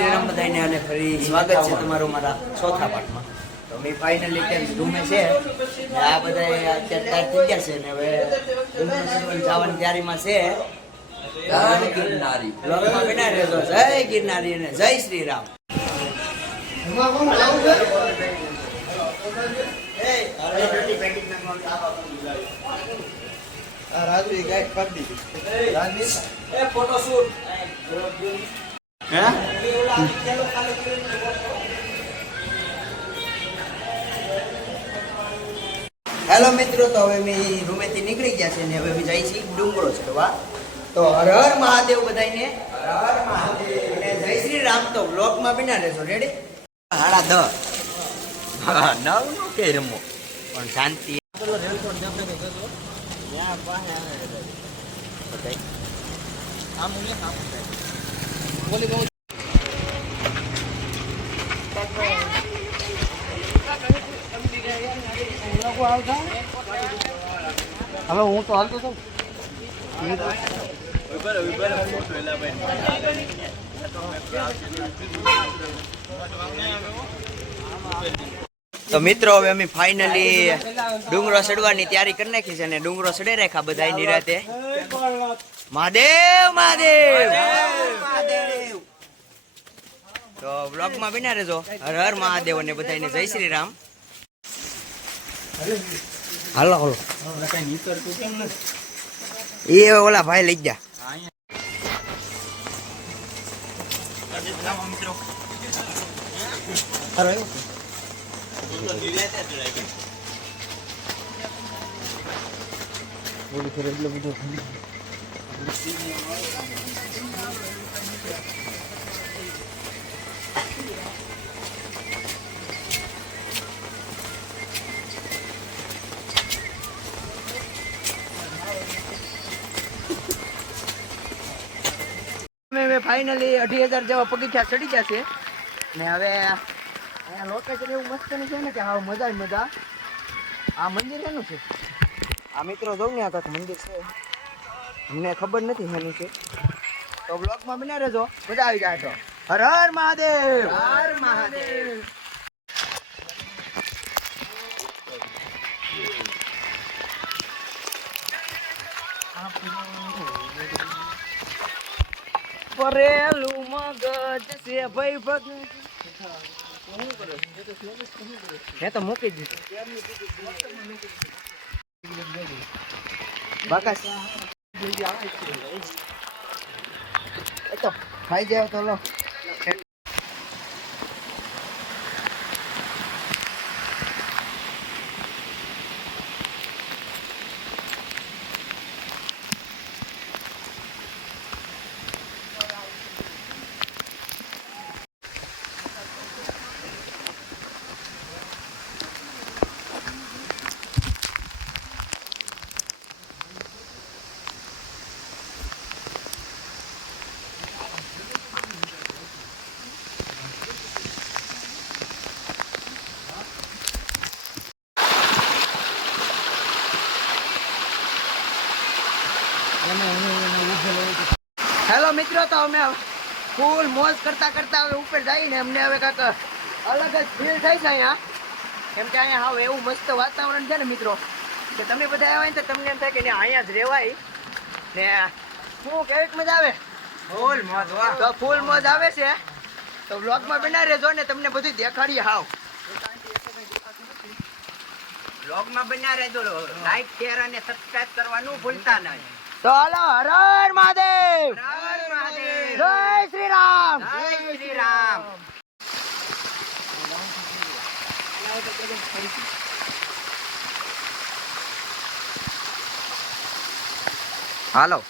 શ્રી રામ બધાને અને ફરી સ્વાગત છે તમારું મારા ચોથા પાઠમાં. તો મેં ફાઇનલી કેમ ધૂમે છે. ને આ બધા અત્યારે તૈયાર થઈ ગયા છે ને હવે જવાની તૈયારીમાં છે. જય ગિરનારી. બ્લોગમાં બેઠા રહેતો જય ગિરનારી અને જય શ્રી રામ રાજવી ગાઈડ કરી દીધી. હેલો મિત્રો તો હવે મેં રૂમેથી નીકળી ગયા છે ને હવે અમે જઈ છીએ ડુંગરો ચડવા. તો હર હર મહાદેવ બધાને હર હર મહાદેવ. અને જય શ્રી રામ તો બ્લોગમાં બના રહેશો. રેડી હાડા દ હા નવ નો કે રમો. પણ શાંતિ. હલો હું તો હાલતો છું. તો મિત્રો, હવે અમે ફાઇનલી ડુંગરો ચડવાની તૈયારી કરી નાખી છે અને ડુંગરો ચડે રાખ્યા બધા નિરાતે મહાદેવ મહાદેવ! તો બ્લોગમાં બિના રહેજો. હર હર મહાદેવ અને બધાને જય શ્રી રામ હાલો હાલો. એ ઓલા ભાઈ લઈ જા અમે ફાઇનલી અઢી હજાર જેવા પગથિયા ચડી ગયા છે ને હવે અહીંયા લોકેશન એવું મસ્ત છે ને કે હા મજા મજા. આ મંદિર એનું છે? આ મિત્રો જોઉં ને આ કાંઈક મંદિર છે. અમને ખબર નથી એનું છે. તો બ્લોગમાં બના રહેજો. મજા આવી જાય તો. હર હર મહાદેવ! હર મહાદેવ. પરેલું મગજ છે ભાઈ ભગ મેં તો મૂકી દીધું. બાકાશ. એ તો ખાઈ જાવ તો લો હેલો મિત્રો તો અમે ફૂલ મોજ કરતા કરતા હવે ઉપર જઈને અમને હવે કાંક અલગ જ ફીલ થાય છે અહીંયા. કેમ કે અહીંયા હવે એવું મસ્ત વાતાવરણ છે ને મિત્રો કે તમે બધા આવ્યા તો તમને એમ થાય કે અહીંયા જ રહેવાય. ને શું કેવીક મજા આવે? ફૂલ મોજ તો ફૂલ મોજ આવે છે. તો બ્લોગમાં બના રહેજો ને તમને બધું દેખાડીએ હાવ. બ્લોગમાં બના રહેજો. લાઈક શેર અને સબસ્ક્રાઇબ કરવાનું ભૂલતા નહીં. તો હલો હર મહાદેવ! જય શ્રી રામ જય શ્રી રામ હાલો.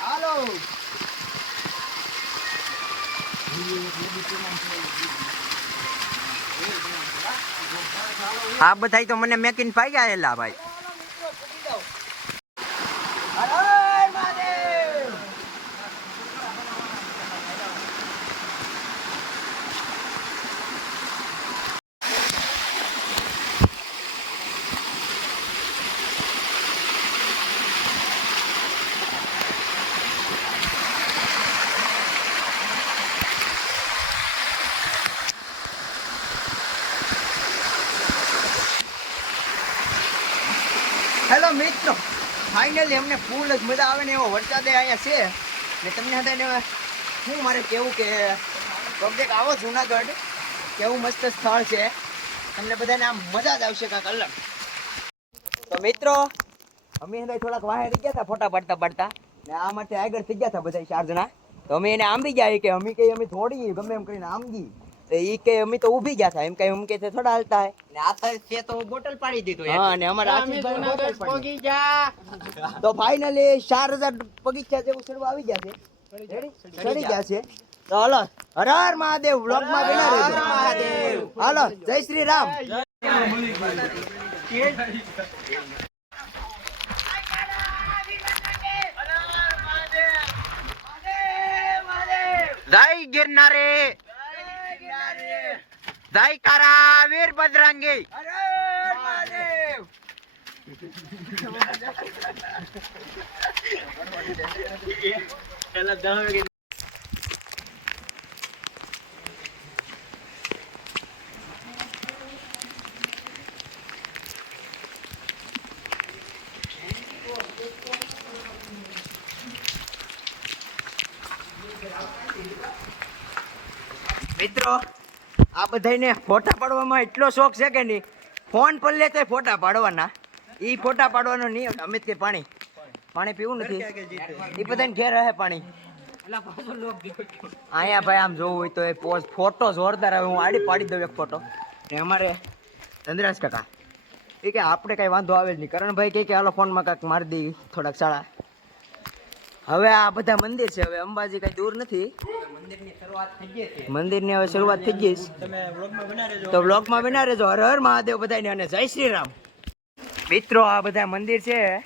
હાલો. આ બધાય તો મને મેકિન પાઈ એલા ભાઈ. હર હર મહાદેવ ફાઇનલી અમને ફૂલ જ મજા આવે ને એવો વરસાદ અહીંયા છે. ને તમને બધાને શું મારે કેવું કે પબ્લિક આવો જુનાગઢ કેવું મસ્ત સ્થળ છે. તમને બધાને આમ મજા જ આવશે કાંક અલગ. તો મિત્રો, અમે એને થોડાક વાહે થઈ ગયા હતા ફોટા પાડતા પાડતા. ને આ માટે આગળ થઈ ગયા હતા બધા ચાર જણા. તો અમે એને આંબી ગયા કે અમે કહીએ અમે થોડી, ગમે એમ કરીને આંબી. તો ઈ કે અમે તો ઊભી ગયા હતા એમ કઈ અમે કે થોડા હાલતા ને આ છે તો બોટલ પાડી દીધું હા અને અમારા આશીષભાઈ બોટલ પડી. તો ફાઇનલી ચાર હજાર જેવું સર્વ આવી ગયા છે. ચડી ગયા. છે. તો હાલો હર હર મહાદેવ વ્લોગમાં બના રહેજો. હાલો જય શ્રી રામ. જય ગિરનારે. જય કારા વીર બજરંગી. મહાદેવ! મિત્રો આ બધાને ફોટા પાડવામાં એટલો શોખ છે કે નહીં. ફોન પર લે તો ફોટા પાડવાના. એ ફોટા પાડવાનો નહીં અમિત કે પાણી. પાણી પીવું નથી. એ બધાને ઘેર રહે પાણી. અહીંયા ભાઈ આમ જોવું હોય તો એ પોઝ, ફોટો જોરદાર આવે. હું આડી પાડી દઉં એક ફોટો. ને અમારે ચંદ્રાસ કાકા. એ કે આપણે કઈ વાંધો આવે જ નહીં. કરણભાઈ કહે કે, હાલો, ફોનમાં કાંઈક મારી દઈ થોડાક સાળા હવે આ બધા મંદિર છે. હવે અંબાજી કઈ દૂર નથી. મંદિરની હવે શરૂઆત થઈ ગઈ તો બ્લોગમાં બના રહેજો. હર હર મહાદેવ બધાને અને જય શ્રી રામ. મિત્રો આ બધા મંદિર છે.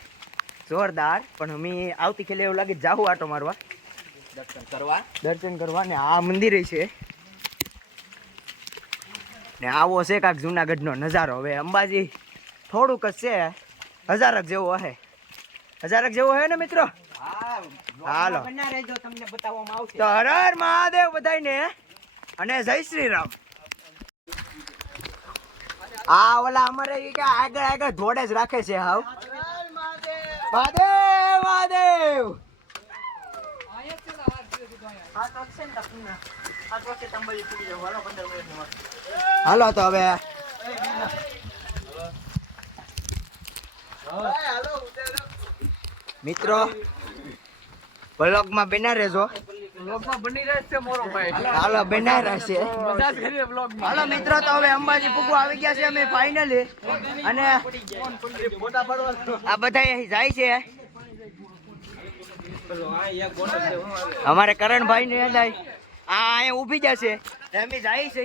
જોરદાર. પણ અમે આવતી ખેલે એવું લાગે જાવું આટો મારવા. દર્શન કરવા. દર્શન કરવા ને આ મંદિર છે. ને આવો છે કાંક જુનાગઢનો નજારો. હવે અંબાજી થોડુંક જ છે. હજારક જેવો હે. હજારક જેવો હે ને મિત્રો? હા. હાલો. તમને બતાવવામાં આવશે. તો હર હર મહાદેવ બધાને અને જય શ્રી રામ આ ઓલા અમારે કે આગળ આગળ ધોડે જ રાખે છે હાવ. મહાદેવ મહાદેવ. હાલો તો હવે. મિત્રો બ્લોગમાં બેના રહેજો હાલો બેના રહેશે. હાલો મિત્રો તો હવે અંબાજી પૂગવા આવી ગયા છે અમે ફાઇનલી અને આ બધા અહીં જાય છે. અમારે કરણભાઈ ને યાદ આ અહીંયા ઊભી જશે અમે જાય છે.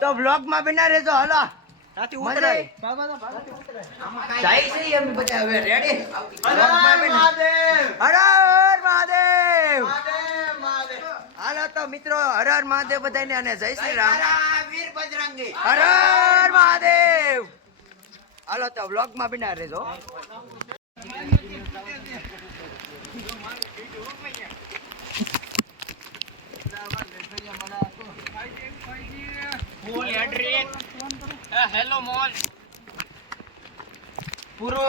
તો બ્લોગમાં બના રહેજો. હાલો. મજા આવી. જય શ્રી અમે બધા હવે રેડી હર હર મહાદેવ! હાલો તો મિત્રો હર હર મહાદેવ બધાને અને જય શ્રી રામ. વીર બજરંગી! હર હર મહાદેવ! હાલો તો વ્લોગમાં બના રહેજો ફૂલ એડ્રેસ હેલો મોલ. પૂરો.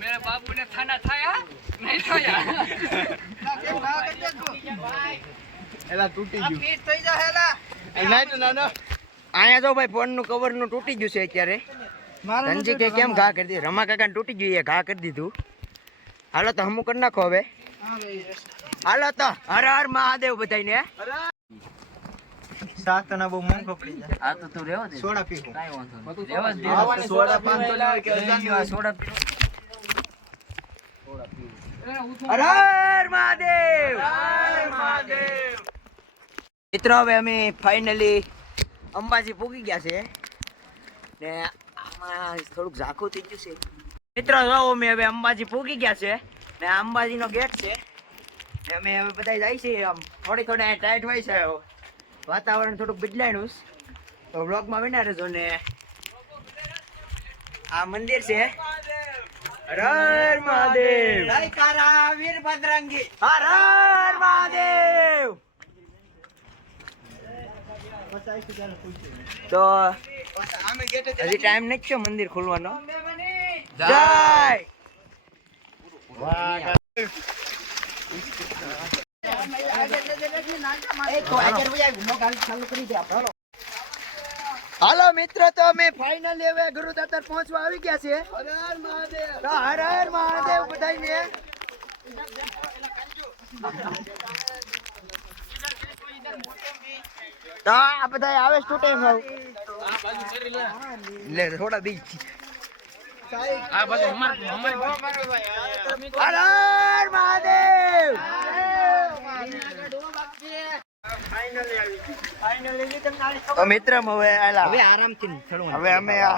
મેરા બાપુ ને થાના થાયા? નહીં થાયા. એલા તૂટી ગયું. પીસ થઈ જા હેલા. નહીં તો નાનો. આયા જો ભાઈ ફોનનું કવરનું તૂટી ગયું છે અત્યારે. ધનજી કે કેમ ઘા કરી દીધી? રમા કાકા તૂટી ગયું એ ઘા કરી દીધું. હાલો તો હમું કરી નાખો હવે. હાલો તો હર હર મહાદેવ બધાને શાક તને બહુ મોંઘો પડી જાય. આ તો તું રેવો દે. સોડા પીવું. કાઈ વાંધો નહીં. રેવા દે. સોડા પાંચસો લેવા કે હજાર સોડા હર મહાદેવ મિત્રો હવે અમે ફાઇનલી અંબાજી પૂગી ગયા છે. ને આમાં થોડુંક ઝાખું થઈ ગયું છે. મિત્રો જો અમે હવે અંબાજી પૂગી ગયા છે. ને અંબાજીનો ગેટ છે. ને અમે હવે બધા જાય છે આમ થોડી થોડી ટાઈટ હોય છે. વાતાવરણ થોડુંક બદલાયું તો બ્લોગમાં વિના રહેજો ને આ મંદિર છે. હર મહાદેવ. જય કારા વીર બજરંગી હર હર મહાદેવ. તો હજી ટાઈમ નથી થયો મંદિર ખોલવાનો. જય. હાલો મિત્રો તો અમે ફાઇનલ હવે ગુરુ દાતર પહોંચવા આવી ગયા છે તો હર હર મહાદેવ બધાને તો આ બધા આવે સ્ટુડન્ટ લે થોડા બી. આ બધું અમાર અમારી હર હર મહાદેવ! તો મિત્ર હવે આલા હવે આરામથી હવે અમે આ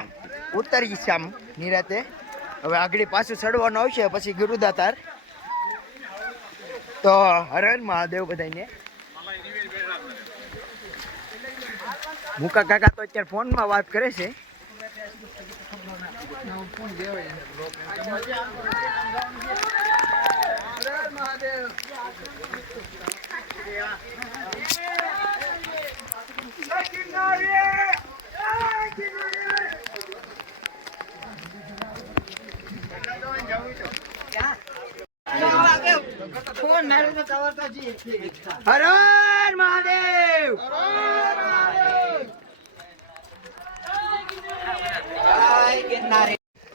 ઉતરી છે આમ નિરાતે. હવે આગળ પાછું ચડવાનું આવશે પછી ગુરુદાતાર તો હર હર મહાદેવ બધાને મુકા કાકા તો અત્યારે ફોનમાં વાત કરે છે. હર હર મહાદેવ!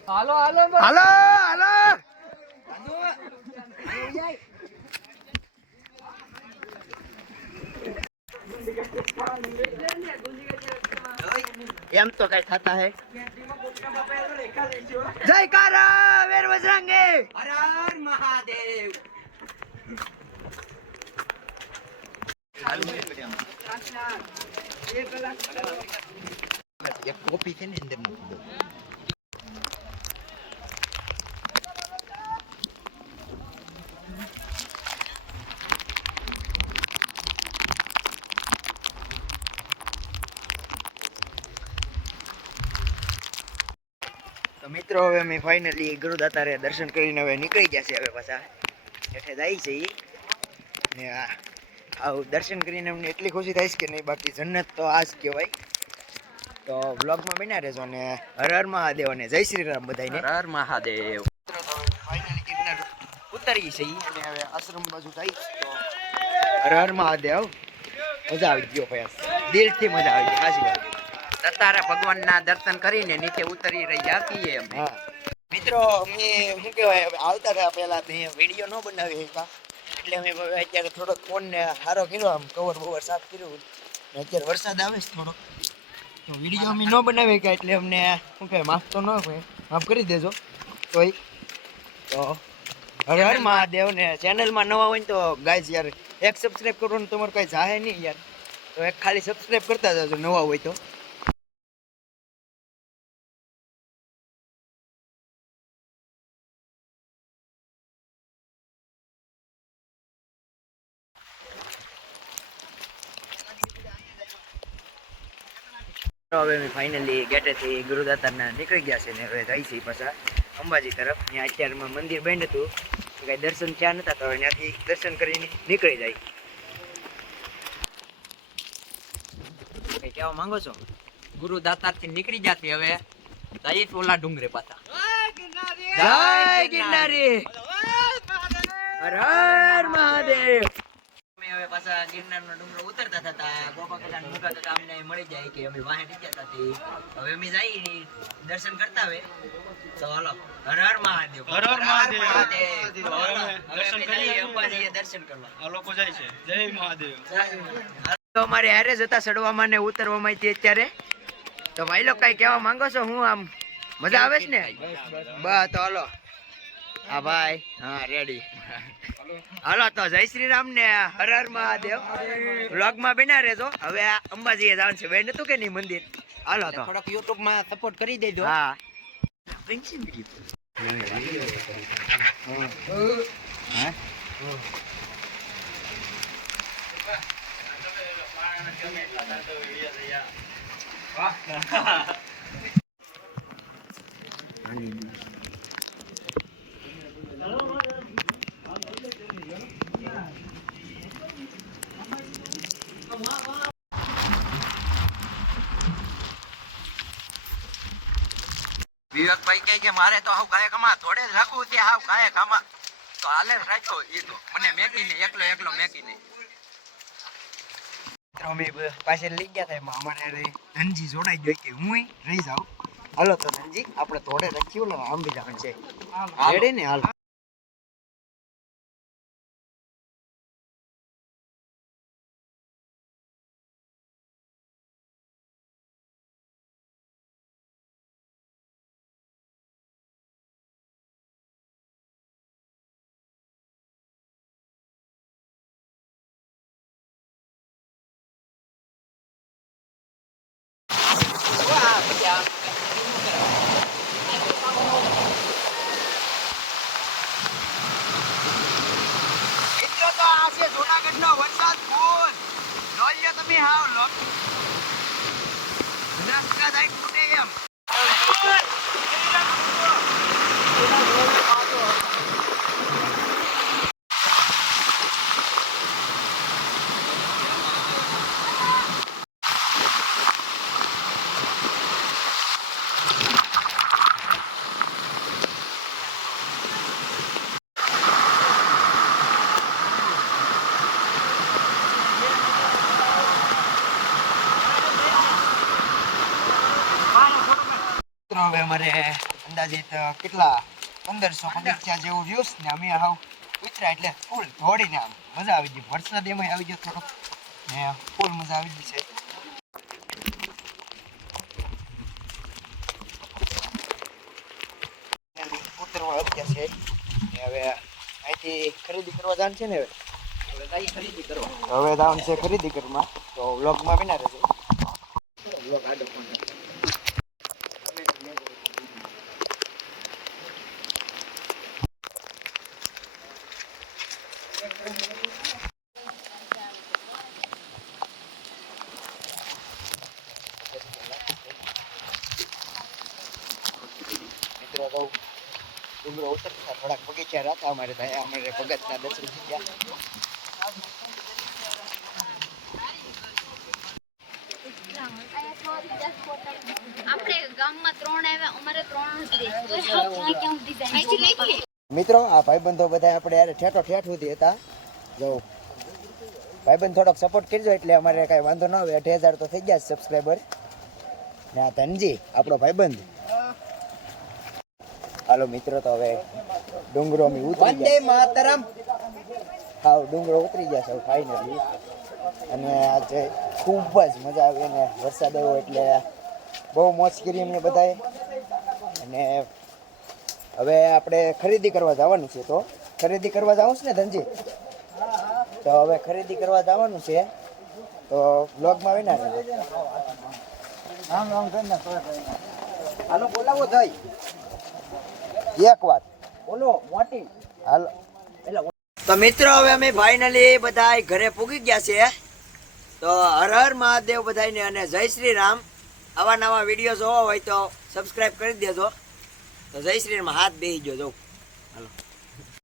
હાલો હાલો. હાલો હાલો. એમ તો કઈ થતા હે. જય કારા વેર બજરંગી. હર હર મહાદેવ એક કોપી છે ને અંદર મૂકી દો તો મિત્રો હવે અમે ફાઇનલી ગુરુદાતારે દર્શન કરીને હવે નીકળી ગયા છે હવે પાછા. એટલે જાય છે એ ને આ આવું દર્શન કરીને અમને એટલી ખુશી થાય છે કે નહીં બાકી જન્નત તો આ જ કહેવાય. તો બ્લોગમાં બન્યા રહેજો ને હર હર મહાદેવ અને જય શ્રી રામ બધાને હર મહાદેવ. ફાઇનલી ગિરનાર ઉતરી છે અને હવે આશ્રમ બાજુ જાય તો હર હર મહાદેવ. મજા આવી ગયો ભાઈ. દિલથી મજા આવી ગઈ ખાસી દત્તારા ભગવાનના દર્શન કરીને નીચે ઉતરી રહ્યા છીએ અમે. મિત્રો, અમે શું કહેવાય આવતા રહ્યા પહેલા તો વીડિયો ન બનાવી શકા એટલે અમે અત્યારે થોડોક ફોનને સારો કર્યો, આમ કવર બવર સાફ કર્યું. અત્યારે વરસાદ આવે છે થોડો તો વીડિયો અમે ન બનાવી શકાય, એટલે અમને શું કહેવાય, માફ તો ન હોય. માફ કરી દેજો. તોય. તો હર હર મહાદેવ ને ચેનલમાં નવા હોય ને તો ગાઈઝ યાર, એક સબસ્ક્રાઈબ કરવાનું તમારે કઈ જાહે નહીં યાર. તો એક ખાલી સબસ્ક્રાઈબ કરતા જજો, નવા હોય તો. હવે અમે ફાઇનલી ગેટેથી ગુરુદાતાના નીકળી ગયા છે ને હવે જાય છે પાછા અંબાજી તરફ. ત્યાં અત્યારમાં મંદિર બંધ હતું. કાંઈ દર્શન થયા નતા તો ત્યાંથી દર્શન કરીને નીકળી જાય. કઈ કહેવા માંગો છો? ગુરુ દાતારથી નીકળી જાતી હવે. જઈએ ઓલા ડુંગરે પાછા. જય ગિરનારી. હર હર મહાદેવ. હવે પાછા ગિરનારનો ડુંગરો ઉતરતા થતા ગોપા કાકા ને હતા અમને મળી જાય કે અમે વાહે ટીક્યા હતા હવે અમે જઈ દર્શન કરતા હવે. તો હાલો હર હર મહાદેવ. હર હર મહાદેવ. દર્શન કરીએ. અંબાજીએ દર્શન કરવા. આ લોકો જાય છે. જય મહાદેવ. તો અમારે હારે જતા ચડવામાં ને ઉતરવામાં તે અત્યારે. તો ભાઈ લોકો કઈ કહેવા માંગો છો? હું આમ મજા આવે છે ને? બસ તો હાલો. હા ભાઈ. હા રેડી હાલો તો જય શ્રી રામ ને. હર હર મહાદેવ. બ્લોગમાં બેના રહેજો. હવે અંબાજી એ જવાનું છે. બેન હતું કે નહીં મંદિર? હાલો તો. થોડોક યુટ્યુબમાં સપોર્ટ કરી દેજો. હા. હા. કે મારે તો હાવ કાંઈ કમા થોડે જ રાખવું છે હાવ કાંઈ આમાં. તો હાલે રાખ્યો એ તો. મને મેકીને એકલો એકલો મેકીને અમે પાસે લઈ ગયા હતા એમાં અમારે ધનજી જોડાઈ ગયો કે હું રહી જાઉં. હાલો તો ધનજી આપણે થોડે રખ્યું ને આમ બી જવાનું છે રેડી ને હાલ મિત્રો તો આ છે જૂનાગઢનો વરસાદ ફૂલ જોઈ લ્યો તમે હાવ લોક. બનાસકા સાઈડ ફૂટે એમ મિત્રો હવે અમારે અંદાજિત કેટલા પંદરસો પગથિયા જેવું રહ્યું ને અમે હાવ ઉતરા એટલે ફૂલ ધોડીને આમ મજા આવી ગઈ. વરસાદ એમાં આવી ગયો થોડો ને ફૂલ મજા આવી ગઈ છે. ઉતરવા અભ્યાસ છે. ને હવે અહીંથી ખરીદી કરવા જાણ છે ને હવે? ખરીદી કરવા? હવે જવાનું છે ખરીદી કરવા. તો વ્લોગમાં વિના રહેજો. વ્લોગ આડો પણ મિત્રો તો ડુંગરો ઉતરતા થોડાક બગીચા હતા અમારે ત્યાં અમારે ભગતના દર્શન થઈ ગયા આપણે ગામમાં ત્રણ આવ્યા અમારે ત્રણ જ રહે તો ક્યાં ક્યાં ડિઝાઇન મિત્રો આ ભાઈબંધો બધા આપણે યાર ઠેઠો ઠેઠ સુધી હતા. જો ભાઈબંધ થોડોક સપોર્ટ કરજો એટલે અમારે કાંઈ વાંધો ન આવે. અઢી હજાર તો થઈ ગયા સબસ્ક્રાઈબર ને આ ધનજી આપણો ભાઈબંધ. હાલો મિત્રો તો હવે ડુંગરો મી ઉતરી વંદે માતરમ. હાવ ડુંગરો ઉતરી ગયા છે ફાઇનલી અને આજે ખૂબ જ મજા આવી અને વરસાદ આવ્યો એટલે બહુ મોજ કરી અમને બધાએ. અને હવે આપણે ખરીદી કરવા જવાનું છે તો. ખરીદી કરવા જવું છે ને ધનજી? તો હવે ખરીદી કરવા જવાનું છે. તો બ્લોગમાં વિના રહેજો. હાલો બોલાવો થઈ એક વાત. બોલો મોટી. હાલો. તો મિત્રો હવે અમે ફાઇનલી બધા ઘરે પૂગી ગયા છે તો હર હર મહાદેવ બધાને અને જય શ્રી રામ. આવા નવા વીડિયો જોવા હોય તો સબસ્ક્રાઇબ કરી દેજો. તો જય શ્રી રામ હાથ બેસી ગયો જો